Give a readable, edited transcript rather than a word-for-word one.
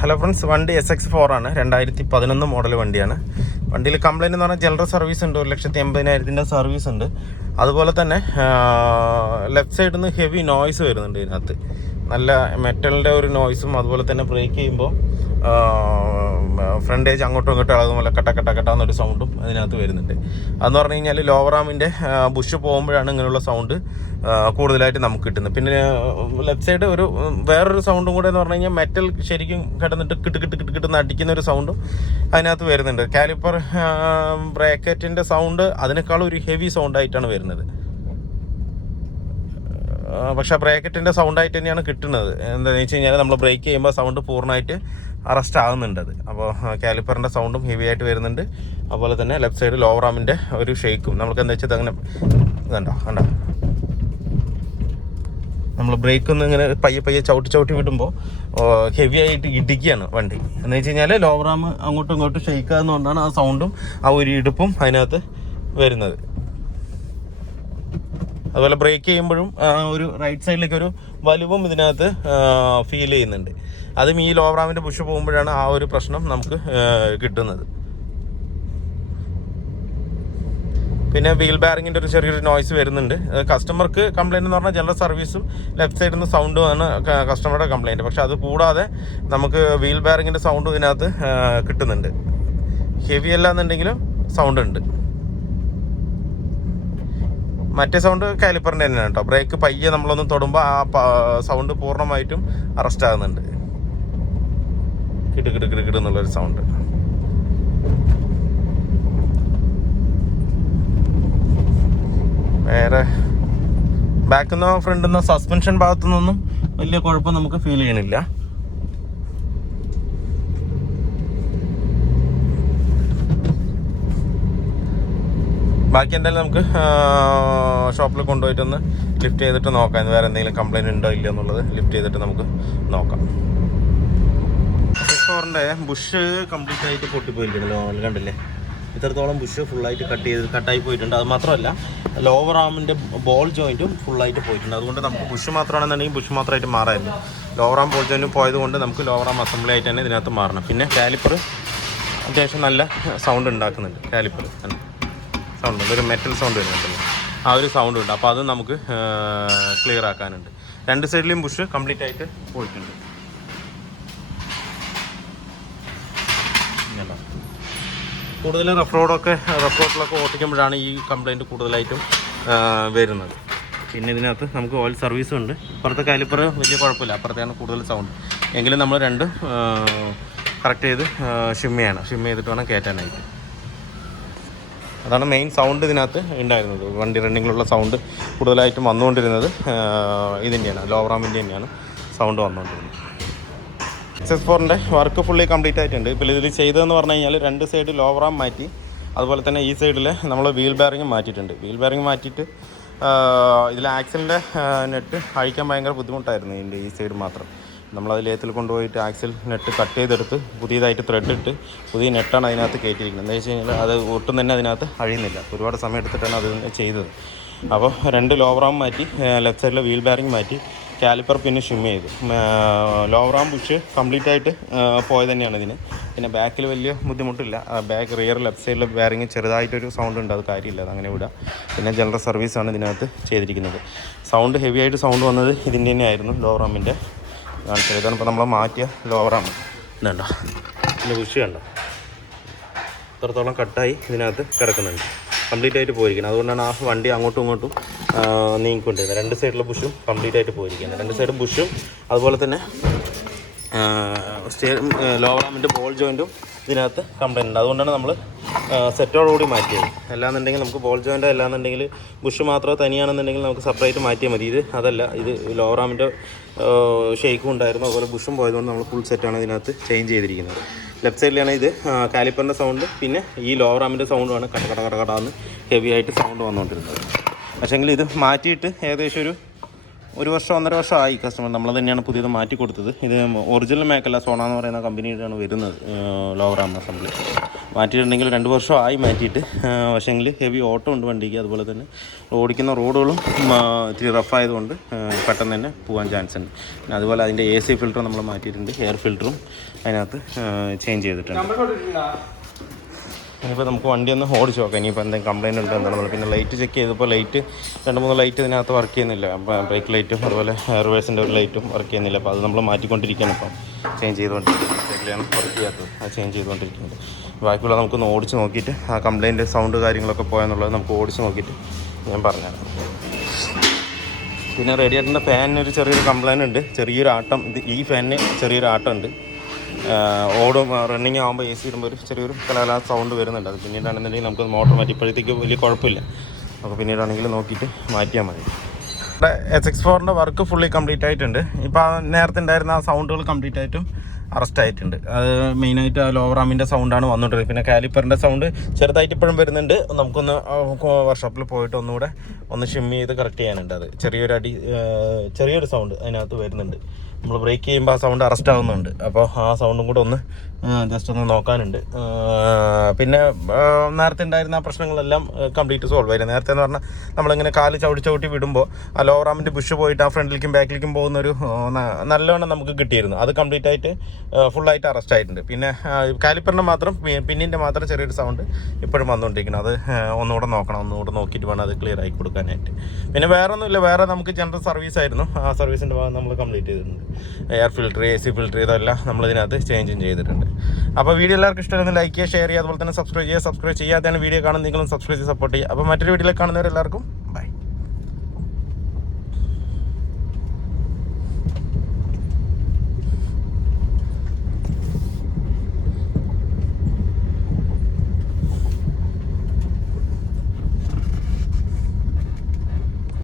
Hello friends, വണ്ടി SX4 ആണ്. 2011 model വണ്ടിയാണ്. വണ്ടിയിൽ കംപ്ലൈൻറ്റ് എന്ന് പറഞ്ഞാൽ ജനറൽ സർവീസ് ഉണ്ട്, 1,80,000 സർവീസ് ഉണ്ട്. അതുപോലെ തന്നെ ലെഫ്റ്റ് സൈഡിൽ നിന്ന് ഹെവി നോയ്സ് വരുന്നുണ്ട്. ഇതിനകത്ത് നല്ല മെറ്റലിൻ്റെ ഒരു നോയ്സും, അതുപോലെ തന്നെ ബ്രേക്ക് ചെയ്യുമ്പോൾ ഫ്രണ്ടേജ് അങ്ങോട്ടും ഇങ്ങോട്ടും ഇളകുമ്പോൾ കട്ടന്നൊരു സൗണ്ടും അതിനകത്ത് വരുന്നുണ്ട്. അതെന്ന് പറഞ്ഞു കഴിഞ്ഞാൽ ലോവർ ആമിൻ്റെ ബുഷ് പോകുമ്പോഴാണ് ഇങ്ങനെയുള്ള സൗണ്ട് കൂടുതലായിട്ട് നമുക്ക് കിട്ടുന്നത്. പിന്നെ ലെഫ്റ്റ് സൈഡ് വേറൊരു സൗണ്ടും കൂടെ എന്ന് പറഞ്ഞു കഴിഞ്ഞാൽ മെറ്റൽ ശരിക്കും കിടന്നിട്ട് കിട്ടുന്ന അടിക്കുന്ന ഒരു സൗണ്ടും അതിനകത്ത് വരുന്നുണ്ട്. കാലിപ്പർ ബ്രാക്കറ്റിൻ്റെ സൗണ്ട് അതിനേക്കാളും ഒരു ഹെവി സൗണ്ടായിട്ടാണ് വരുന്നത്. പക്ഷേ ബ്രാക്കറ്റിൻ്റെ സൗണ്ടായിട്ട് തന്നെയാണ് കിട്ടുന്നത്. എന്താണെന്ന് വെച്ച് കഴിഞ്ഞാൽ നമ്മൾ ബ്രേക്ക് ചെയ്യുമ്പോൾ സൗണ്ട് പൂർണ്ണമായിട്ട് അറസ്റ്റ് ആകുന്നുണ്ട്. അത് അപ്പോൾ കാലിപ്പറിൻ്റെ സൗണ്ടും ഹെവി ആയിട്ട് വരുന്നുണ്ട്. അതുപോലെ തന്നെ ലെഫ്റ്റ് സൈഡ് ലോവർ ആമിൻ്റെ ഒരു ഷെയ്ക്കും നമുക്ക് എന്താ വെച്ചാൽ അങ്ങനെ കണ്ടോ നമ്മൾ ബ്രേക്ക് ഒന്ന് ഇങ്ങനെ പയ്യെ ചവിട്ടി വിടുമ്പോൾ ഹെവി ആയിട്ട് ഇടിക്കുകയാണ് വണ്ടി. എന്ന് വെച്ച് കഴിഞ്ഞാൽ ലോവർ ആം അങ്ങോട്ടും ഇങ്ങോട്ടും ഷെയ്ക്കാകുന്നതുകൊണ്ടാണ് ആ സൗണ്ടും ആ ഒരു ഇടുപ്പും അതിനകത്ത് വരുന്നത്. അതുപോലെ ബ്രേക്ക് ചെയ്യുമ്പോഴും ഒരു റൈറ്റ് സൈഡിലേക്ക് ഒരു വലിവും ഇതിനകത്ത് ഫീൽ ചെയ്യുന്നുണ്ട്. അതും ഈ ലോവർ ആമിൻ്റെ ബുഷ് പോകുമ്പോഴാണ് ആ ഒരു പ്രശ്നം നമുക്ക് കിട്ടുന്നത്. പിന്നെ വീൽ ബാരിങ്ങിൻ്റെ ഒരു ചെറിയൊരു നോയ്സ് വരുന്നുണ്ട്. കസ്റ്റമർക്ക് കംപ്ലയിൻ്റ് എന്ന് പറഞ്ഞാൽ ജനറൽ സർവീസും ലെഫ്റ്റ് സൈഡിൽ നിന്ന് സൗണ്ടുമാണ് കസ്റ്റമറുടെ കംപ്ലയിൻറ്റ്. പക്ഷെ അത് കൂടാതെ നമുക്ക് വീൽ ബാരിങ്ങിൻ്റെ സൗണ്ടും ഇതിനകത്ത് കിട്ടുന്നുണ്ട്. ഹെവി അല്ല എന്നുണ്ടെങ്കിലും സൗണ്ട് ഉണ്ട്. മറ്റേ സൗണ്ട് കാലിപ്പറിൻ്റെ തന്നെയാണ് കേട്ടോ. ബ്രേക്ക് പയ്യെ നമ്മളൊന്ന് തൊടുമ്പോൾ ആ സൗണ്ട് പൂർണ്ണമായിട്ടും അറസ്റ്റ് ആകുന്നുണ്ട്. കിടുന്നുള്ളൊരു സൗണ്ട്. വേറെ ബാക്കിൽ നിന്നോ ഫ്രണ്ടിൽ നിന്നോ സസ്പെൻഷൻ ഭാഗത്തു നിന്നൊന്നും വലിയ കുഴപ്പം നമുക്ക് ഫീൽ ചെയ്യണില്ല. ബാക്കി എന്തായാലും നമുക്ക് ഷോപ്പിൽ കൊണ്ടുപോയിട്ടൊന്ന് ലിഫ്റ്റ് ചെയ്തിട്ട് നോക്കാം. വേറെ എന്തെങ്കിലും കംപ്ലയിൻറ്റ് ഉണ്ടോ ഇല്ലയോ എന്നുള്ളത് ലിഫ്റ്റ് ചെയ്തിട്ട് നമുക്ക് നോക്കാം. SX4ൻ്റെ ബുഷ് കംപ്ലീറ്റ് ആയിട്ട് പൊട്ടിപ്പോയിട്ടുണ്ടല്ലോ, കണ്ടില്ലേ? ഇത്രത്തോളം ബുഷ് ഫുള്ളായിട്ട് കട്ടായി പോയിട്ടുണ്ട്. അത് മാത്രമല്ല ലോവർ ആമിൻ്റെ ബോൾ ജോയിൻറ്റും ഫുള്ളായിട്ട് പോയിട്ടുണ്ട്. അതുകൊണ്ട് നമുക്ക് ബുഷ് മാത്രമാണെന്നുണ്ടെങ്കിൽ ബുഷ് മാത്രമായിട്ട് മാറായിരുന്നു. ലോവർ ആം ബോൾ ജോയിൻറ്റും പോയതുകൊണ്ട് നമുക്ക് ലോവർ ആം അസംബ്ലി ആയിട്ട് തന്നെ ഇതിനകത്ത് മാറണം. പിന്നെ കാലിപ്പർ അത്യാവശ്യം നല്ല സൗണ്ട് ഉണ്ടാക്കുന്നുണ്ട്. കാലിപ്പർ സൗണ്ട് ഉണ്ട്, ഒരു മെറ്റൽ സൗണ്ട് വരുന്നുണ്ടല്ലോ, ആ ഒരു സൗണ്ട് ഉണ്ട്. അപ്പോൾ അത് നമുക്ക് ക്ലിയർ ആക്കാനുണ്ട്. രണ്ട് സൈഡിലെയും ബുഷ് കംപ്ലീറ്റ് ആയിട്ട് പോയിട്ടുണ്ട്. കൂടുതൽ റഫ് റോഡിലൊക്കെ ഓട്ടിക്കുമ്പോഴാണ് ഈ കംപ്ലയിൻറ്റ് കൂടുതലായിട്ടും വരുന്നത്. പിന്നെ ഇതിനകത്ത് നമുക്ക് ഓയിൽ സർവീസും ഉണ്ട്. ഇപ്പുറത്തെ കാലിപ്പർ വലിയ കുഴപ്പമില്ല, അപ്പുറത്തെയാണ് കൂടുതൽ സൗണ്ട്. എങ്കിലും നമ്മൾ രണ്ട് കറക്റ്റ് ചെയ്ത് ഷിം ചെയ്തിട്ട് വേണം കയറ്റാനായിട്ട്. അതാണ് മെയിൻ സൗണ്ട് ഇതിനകത്ത് ഉണ്ടായിരുന്നത്. വണ്ടി റണ്ണിങ്ങിലുള്ള സൗണ്ട് കൂടുതലായിട്ടും വന്നുകൊണ്ടിരുന്നത് ഇതിൻ്റെയാണ്, ലോവർ ആമിൻ്റെ തന്നെയാണ് സൗണ്ട് വന്നുകൊണ്ടിരുന്നത്. SX4ൻ്റെ വർക്ക് ഫുള്ളി കംപ്ലീറ്റ് ആയിട്ടുണ്ട്. ഇപ്പോൾ ഇതിൽ ചെയ്തതെന്ന് പറഞ്ഞു കഴിഞ്ഞാൽ രണ്ട് സൈഡ് ലോവർ ആം മാറ്റി, അതുപോലെ തന്നെ ഈ സൈഡിൽ നമ്മൾ വീൽ ബാരിങ്ങും മാറ്റിയിട്ടുണ്ട്. വീൽ ബാരിങ് മാറ്റിയിട്ട് ഇതിൽ ആക്സിലിൻ്റെ നെറ്റ് അഴിക്കാൻ ഭയങ്കര ബുദ്ധിമുട്ടായിരുന്നു. ഇതിൻ്റെ ഈ സൈഡ് മാത്രം നമ്മളത് ലേത്തിൽ കൊണ്ടുപോയിട്ട് ആക്സിൽ നെറ്റ് കട്ട് ചെയ്തെടുത്ത് പുതിയതായിട്ട് ത്രെഡ് ഇട്ട് പുതിയ നെറ്റാണ് അതിനകത്ത് കയറ്റിയിരിക്കുന്നത്. എന്താ വെച്ച് കഴിഞ്ഞാൽ അത് ഒട്ടും തന്നെ അതിനകത്ത് അഴിയുന്നില്ല. ഒരുപാട് സമയം എടുത്തിട്ടാണ് അത് ചെയ്തത്. അപ്പോൾ രണ്ട് ലോവർ ആം മാറ്റി, ലെഫ്റ്റ് സൈഡിലെ വീൽ ബാരിങ് മാറ്റി, കാലിപ്പർ പിന്നെ ഷിം ചെയ്തു. ലോവർ ആം ബുഷ് കംപ്ലീറ്റ് ആയിട്ട് പോയത് തന്നെയാണ് ഇതിന്. പിന്നെ ബാക്കിൽ വലിയ ബുദ്ധിമുട്ടില്ല. ബാക്ക് റിയർ ലെഫ്റ്റ് സൈഡിലെ ബാരിങ് ചെറുതായിട്ടൊരു സൗണ്ട് ഉണ്ട്, അത് കാര്യമില്ല, അത് അങ്ങനെ വിടുക. പിന്നെ ജനറൽ സർവീസാണ് ഇതിനകത്ത് ചെയ്തിരിക്കുന്നത്. സൗണ്ട് ഹെവി ആയിട്ട് സൗണ്ട് വന്നത് ഇതിൻ്റെ തന്നെ ആയിരുന്നു, ലോവർ ആമിൻ്റെ കാണിച്ചത്. ഇതാണ് ഇപ്പോൾ നമ്മൾ മാറ്റിയ ലോവർ ആം. ഇതുണ്ടോ ഇതിൻ്റെ ബുഷ് കണ്ടോ, ഇത്രത്തോളം കട്ടായി ഇതിനകത്ത് കിടക്കുന്നുണ്ട്, കംപ്ലീറ്റ് ആയിട്ട് പോയിരിക്കുന്നത്. അതുകൊണ്ടാണ് ആ വണ്ടി അങ്ങോട്ടും ഇങ്ങോട്ടും നീങ്ങിക്കൊണ്ടിരുന്നത്. രണ്ട് സൈഡിലെ ബുഷും കംപ്ലീറ്റ് ആയിട്ട് പോയിരിക്കുന്നത്. രണ്ട് സൈഡും ബുഷും അതുപോലെ തന്നെ ലോവർ ആമിൻ്റെ ബോൾ ജോയിൻറ്റും ഇതിനകത്ത് കംപ്ലൈൻറ്റ് ഉണ്ട്. അതുകൊണ്ടാണ് നമ്മൾ സെറ്റോടുകൂടി മാറ്റിയത്. അല്ലാന്നുണ്ടെങ്കിൽ നമുക്ക് ബോൾ ജോയിൻ്റ് അല്ലാന്നുണ്ടെങ്കിൽ ബുഷ് മാത്രമേ തനിയാണെന്നുണ്ടെങ്കിൽ നമുക്ക് സെപ്പറേറ്റ് മാറ്റിയാൽ മതി. ഇത് അതല്ല, ഇത് ലോവർ ആമിൻ്റെ ഷെയ്ക്കും ഉണ്ടായിരുന്നു, അതുപോലെ ബുഷും പോയതുകൊണ്ട് നമ്മൾ ഫുൾ സെറ്റാണ് ഇതിനകത്ത് ചേഞ്ച് ചെയ്തിരിക്കുന്നത്. ലെഫ്റ്റ് സൈഡിലാണ് ഇത് കാലിപ്പറിൻ്റെ സൗണ്ട്, പിന്നെ ഈ ലോവർ ആമിൻ്റെ സൗണ്ടുമാണ് കടകടാന്ന് ഹെവി ആയിട്ട് സൗണ്ട് വന്നുകൊണ്ടിരുന്നത്. പക്ഷേങ്കിൽ ഇത് മാറ്റിയിട്ട് ഏകദേശം ഒരു വർഷം 1.5 വർഷമായി കസ്റ്റമർ. നമ്മൾ തന്നെയാണ് പുതിയത് മാറ്റി കൊടുത്തത്. ഇത് ഒറിജിനൽ മേക്കല്ല, സോണ എന്ന് പറയുന്ന കമ്പനിയുടെയാണ് വരുന്നത് ലോവർ ആം അസംബ്ലി. മാറ്റിയിട്ടുണ്ടെങ്കിൽ 2 വർഷമായി മാറ്റിയിട്ട്. പക്ഷേങ്കിൽ ഹെവി ഓട്ടം ഉണ്ട് വണ്ടിക്ക്. അതുപോലെ തന്നെ ഓടിക്കുന്ന റോഡുകളും ഇത്തിരി റഫായതുകൊണ്ട് പെട്ടെന്ന് തന്നെ പോകാൻ ചാൻസ് ഉണ്ട്. പിന്നെ അതുപോലെ അതിൻ്റെ AC ഫിൽറ്റർ നമ്മൾ മാറ്റിയിട്ടുണ്ട്, എയർ ഫിൽറ്ററും അതിനകത്ത് ചേഞ്ച് ചെയ്തിട്ടുണ്ട്. ഇനിയിപ്പോൾ നമുക്ക് വണ്ടി ഒന്ന് ഓടിച്ച് നോക്കാം. ഇനിയിപ്പോൾ എന്തെങ്കിലും കംപ്ലയിൻറ്റ് ഉണ്ടോ എന്താണ് നമ്മൾ. പിന്നെ ലൈറ്റ് ചെക്ക് ചെയ്തപ്പോൾ ലൈറ്റ് 2-3 ലൈറ്റ് ഇതിനകത്ത് വർക്ക് ചെയ്യുന്നില്ല. ബ്രേക്ക് ലൈറ്റും അതുപോലെ റിവേഴ്സിൻ്റെ ഒരു ലൈറ്റും വർക്ക് ചെയ്യുന്നില്ല. അപ്പോൾ അത് നമ്മൾ മാറ്റിക്കൊണ്ടിരിക്കുകയാണ്. ഇപ്പം ചേഞ്ച് ചെയ്തുകൊണ്ടിരിക്കുന്നത്. സൈക്കിളാണ് വർക്ക് ചെയ്യാത്തത്, അത് ചേഞ്ച് ചെയ്തുകൊണ്ടിരിക്കുന്നത്. ബാക്കിയുള്ള നമുക്കൊന്ന് ഓടിച്ച് നോക്കിയിട്ട് ആ കംപ്ലയിൻറ്റ് സൗണ്ട് കാര്യങ്ങളൊക്കെ പോയെന്നുള്ളത് നമുക്ക് ഓടിച്ച് നോക്കിയിട്ട് ഞാൻ പറഞ്ഞുതരാം. പിന്നെ റേഡിയേറ്ററിൻ്റെ ഫാനിനൊരു ചെറിയൊരു കംപ്ലയിൻ്റ് ഉണ്ട്, ചെറിയൊരു ആട്ടം. ഈ ഫാനിന് ചെറിയൊരു ആട്ടം ഉണ്ട്. ഓടും റണ്ണിങ് ആകുമ്പോൾ AC ഇടുമ്പോൾ ഒരു ചെറിയൊരു കലാ സൗണ്ട് വരുന്നുണ്ട്. അത് പിന്നീടാണെന്നുണ്ടെങ്കിൽ നമുക്ക് മോട്ടർ മാറ്റി, ഇപ്പോഴത്തേക്ക് വലിയ കുഴപ്പമില്ല. അപ്പോൾ പിന്നീടാണെങ്കിൽ നോക്കിയിട്ട് മാറ്റിയാൽ മതി. ഇവിടെ SX4ൻ്റെ വർക്ക് ഫുള്ളി കംപ്ലീറ്റ് ആയിട്ടുണ്ട്. ഇപ്പോൾ നേരത്തെ ഉണ്ടായിരുന്ന ആ സൗണ്ടുകൾ കംപ്ലീറ്റ് ആയിട്ടും അറസ്റ്റ് ആയിട്ടുണ്ട്. അത് മെയിനായിട്ട് ആ ലോവർ ആമിൻ്റെ സൗണ്ടാണ് വന്നുകൊണ്ടിരിക്കുന്നത്. പിന്നെ കാലിപ്പറിൻ്റെ സൗണ്ട് ചെറുതായിട്ട് ഇപ്പോഴും വരുന്നുണ്ട്. നമുക്കൊന്ന് വർക്ക്ഷോപ്പിൽ പോയിട്ട് ഒന്നുകൂടെ ഷിമ്മി ചെയ്ത് കറക്റ്റ് ചെയ്യാനുണ്ട്. അത് ചെറിയൊരു സൗണ്ട് അതിനകത്ത് വരുന്നുണ്ട്. നമ്മൾ ബ്രേക്ക് ചെയ്യുമ്പോൾ ആ സൗണ്ട് അറസ്റ്റ് ആവുന്നുണ്ട്. അപ്പോൾ ആ സൗണ്ടും കൂടെ ഒന്ന് ജസ്റ്റ് ഒന്ന് നോക്കാനുണ്ട്. പിന്നെ നേരത്തെ ഉണ്ടായിരുന്ന ആ പ്രശ്നങ്ങളെല്ലാം കംപ്ലീറ്റ് സോൾവ് ആയിരുന്നു. നേരത്തെ എന്ന് പറഞ്ഞാൽ നമ്മളിങ്ങനെ കാല് ചവിട്ടി വിടുമ്പോൾ ആ ലോവർ ആമിൻ്റെ ബുഷ് പോയിട്ട് ആ ഫ്രണ്ടിലേക്കും ബാക്കിലേക്കും പോകുന്നൊരു നല്ലവണ്ണം നമുക്ക് കിട്ടിയിരുന്നു. അത് കംപ്ലീറ്റ് ആയിട്ട് ഫുള്ളായിട്ട് അറസ്റ്റ് ആയിട്ടുണ്ട്. പിന്നെ കാലിപ്പറിൻ്റെ മാത്രം പിന്നിൻ്റെ മാത്രം ചെറിയൊരു സൗണ്ട് ഇപ്പോഴും വന്നുകൊണ്ടിരിക്കണം. അത് ഒന്നുകൂടെ നോക്കണം, ഒന്നുകൂടെ നോക്കിയിട്ട് വേണം അത് ക്ലിയർ ആക്കി കൊടുക്കാനായിട്ട്. പിന്നെ വേറെ ഒന്നുമില്ല, വേറെ നമുക്ക് ജനറൽ സർവീസ് ആയിരുന്നു. ആ സർവീസിൻ്റെ ഭാഗം നമ്മൾ കംപ്ലീറ്റ് ചെയ്തിട്ടുണ്ട്. എയർ ഫിൽറ്റർ, AC ഫിൽറ്റർ, ഇതെല്ലാം നമ്മളിതിനകത്ത് ചേഞ്ചും ചെയ്തിട്ടുണ്ട്. അപ്പോൾ വീഡിയോ എല്ലാവർക്കും ഇഷ്ടമായിരുന്നു ലൈക്ക് ചെയ്യുക, ഷെയർ ചെയ്യുക, അതുപോലെ തന്നെ സബ്സ്ക്രൈബ് ചെയ്യാതെയാണ് വീഡിയോ കാണുന്നത്. നിങ്ങളും സബ്സ്ക്രൈബ് ചെയ്ത് സപ്പോർട്ട് ചെയ്യുക. അപ്പോൾ മറ്റൊരു വീഡിയോയിൽ കാണുന്നവരെല്ലാവർക്കും